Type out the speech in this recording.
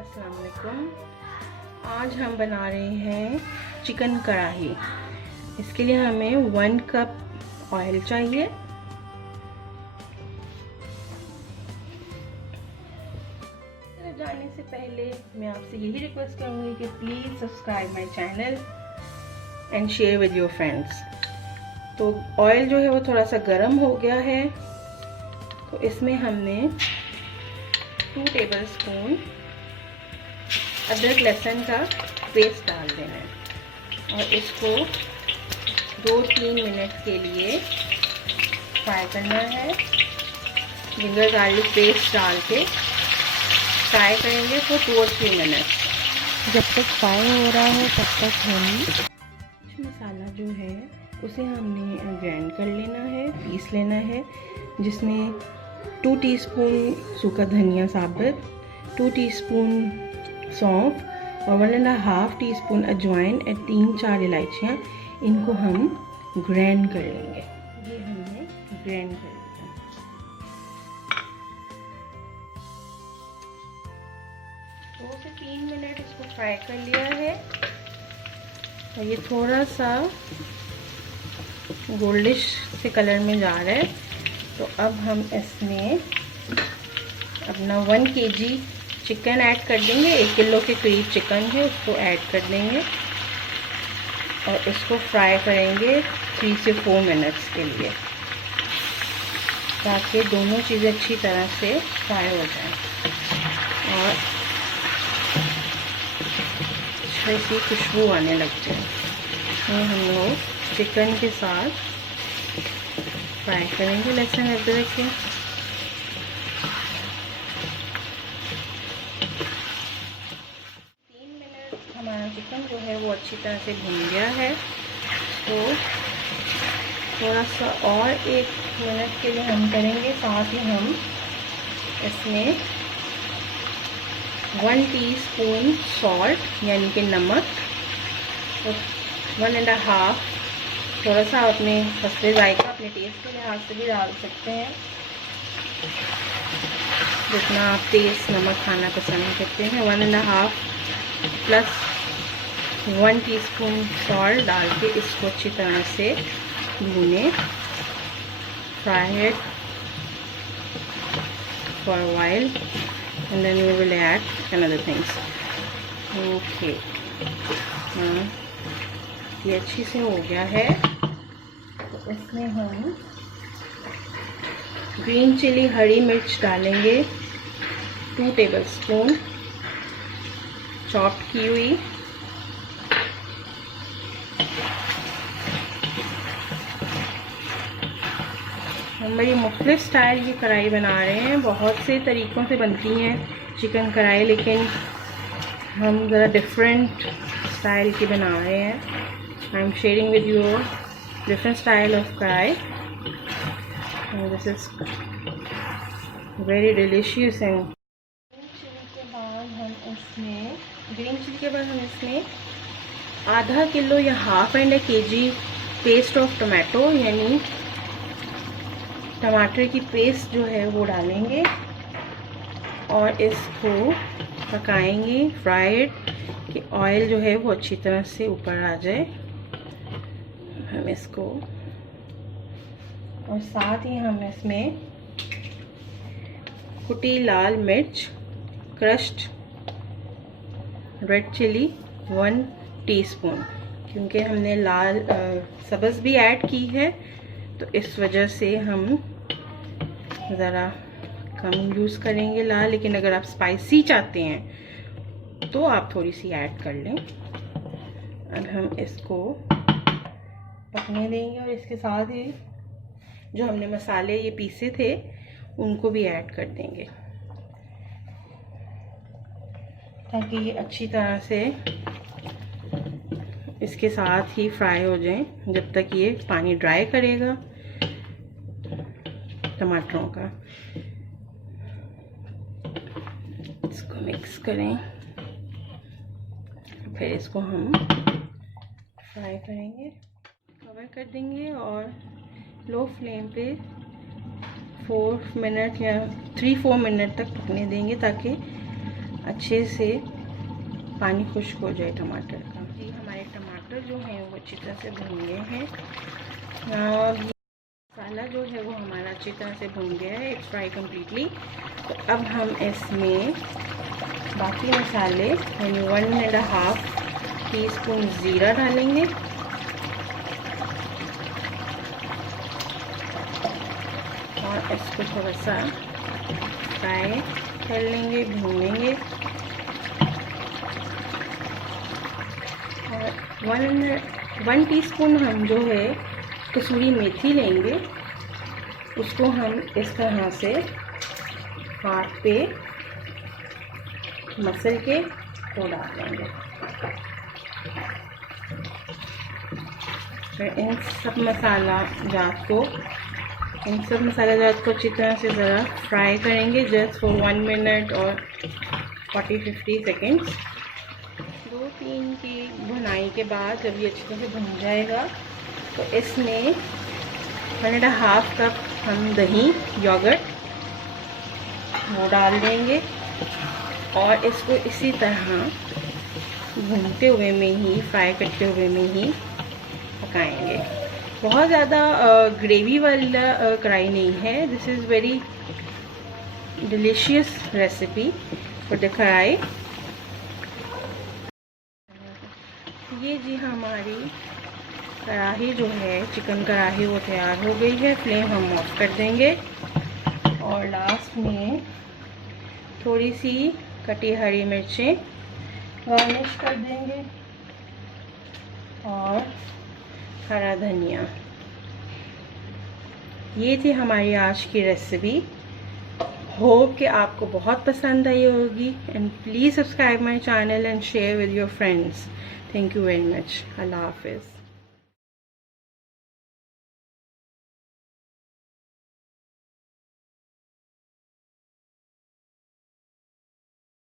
अस्सलाम वालेकुम। आज हम बना रहे हैं चिकन कढ़ाई। इसके लिए हमें 1 कप ऑयल चाहिए। जाने से पहले मैं आपसे यही रिक्वेस्ट करूँगी कि please subscribe my channel and share with your friends. तो ऑयल जो है वो थोड़ा सा गर्म हो गया है, तो इसमें हमने 2 टेबलस्पून अदरक लहसुन का पेस्ट डाल देना है और इसको 2-3 मिनट के लिए फ्राई करना है। जिंजर गार्लिक पेस्ट डाल के फ्राई करेंगे फॉर 2 और 3 मिनट। जब तक फ्राई हो रहा है तब तक हम मसाला जो है उसे हमने ग्राइंड कर लेना है, पीस लेना है, जिसमें 2 टीस्पून सूखा धनिया साबुत, 2 टीस्पून सौंफ और 1.5 टीस्पून अजवाइन और 3-4 इलायचियाँ। इनको हम ग्राइंड कर लेंगे। ये हमने ग्राइंड कर लिया। 2 से 3 मिनट इसको फ्राई कर लिया है और ये थोड़ा सा गोल्डिश से कलर में जा रहा है। तो अब हम इसमें अपना 1 kg चिकन ऐड कर देंगे। 1 किलो के करीब चिकन है, उसको ऐड कर देंगे और इसको फ्राई करेंगे 3 से 4 मिनट्स के लिए, ताकि दोनों चीज़ें अच्छी तरह से फ्राई हो जाएं और अच्छी सी खुशबू आने लग जाए। तो हम लोग चिकन के साथ फ्राई करेंगे लहसुन अदरक के। 3 मिनट हमारा चिकन जो है वो अच्छी तरह से भुन गया है। तो थोड़ा सा और 1 मिनट के लिए हम करेंगे। साथ ही हम इसमें 1 टीस्पून सॉल्ट यानी कि नमक और 1.5 थोड़ा सा अपने हस्बे जायका अपने टेस्ट के लिहाज से भी डाल सकते हैं, जितना आप तेज़ नमक खाना पसंद करते हैं। 1.5 प्लस 1 टीस्पून सॉल्ट डाल के इसको अच्छी तरह से भूनें, fry it for a while and then we will add another things. Okay, ये अच्छी से हो गया है। तो इसमें हम ग्रीन चिली हरी मिर्च डालेंगे 2 टेबलस्पून चॉप्ड की हुई। हम बड़ी मुख्तलिफ स्टाइल की कढ़ाई बना रहे हैं। बहुत से तरीक़ों से बनती हैं चिकन कढ़ाई, लेकिन हम ज़रा डिफरेंट स्टाइल की बना रहे हैं। I am sharing with you different style of kadai. This is very delicious. And green chilli के बाद हम इसमें आधा किलो या ½ kg पेस्ट ऑफ टमाटो यानी टमाटर की पेस्ट जो है वो डालेंगे और इसको पकाएंगे फ्राइड कि ऑयल जो है वो अच्छी तरह से ऊपर आ जाए। हम इसको और साथ ही हम इसमें कुटी लाल मिर्च, क्रश्ड रेड चिली 1 टीस्पून, क्योंकि हमने लाल सब्ज़ भी ऐड की है, तो इस वजह से हम ज़रा कम यूज़ करेंगे लाल। लेकिन अगर आप स्पाइसी चाहते हैं तो आप थोड़ी सी ऐड कर लें। अब हम इसको पकने देंगे और इसके साथ ही जो हमने मसाले ये पीसे थे उनको भी ऐड कर देंगे, ताकि ये अच्छी तरह से इसके साथ ही फ्राई हो जाएं जब तक ये पानी ड्राई करेगा टमाटरों का। इसको मिक्स करें, फिर इसको हम फ्राई करेंगे, कवर कर देंगे और लो फ्लेम पे 4 मिनट या 3-4 मिनट तक पकने देंगे, ताकि अच्छे से पानी खुश्क हो जाए टमाटर का। जी हमारे टमाटर जो हैं वो अच्छी तरह से भुन गए हैं। मसाला जो है वो हमारा अच्छी तरह से भुन गया है, इट्स फ्राई कम्प्लीटली। तो अब हम इसमें बाकी मसाले यानी 1.5 टीस्पून ज़ीरा डालेंगे, और इसको थोड़ा सा फ्राई कर लेंगे, भूनेंगे। और 1 टीस्पून हम जो है कसूरी मेथी लेंगे, उसको हम इस तरह से हाथ पे मसल के वो डाल देंगे। फिर इन सब मसाला जात को अच्छी तरह से ज़रा फ्राई करेंगे, जस्ट फॉर 1 मिनट और 40-50 सेकेंड्स। 2-3 की भुनाई के बाद जब ये अच्छी तरह से भुन जाएगा तो इसमें 1.5 कप हम दही योगर्ट वो डाल देंगे, और इसको इसी तरह भूनते हुए में ही, फ्राई करते हुए में ही पकाएंगे। बहुत ज़्यादा ग्रेवी वाला कढ़ाई नहीं है। This is very delicious recipe for the कढ़ाई। ये जी हमारी कढ़ाई जो है, चिकन कढ़ाई, वो तैयार हो गई है। फ्लेम हम ऑफ कर देंगे, और लास्ट में थोड़ी सी कटी हरी मिर्चें गार्निश कर देंगे, और हरा धनिया। ये थी हमारी आज की रेसिपी। होप कि आपको बहुत पसंद आई होगी, and please subscribe my channel and share with your friends. Thank you very much. Allah हाफिज़।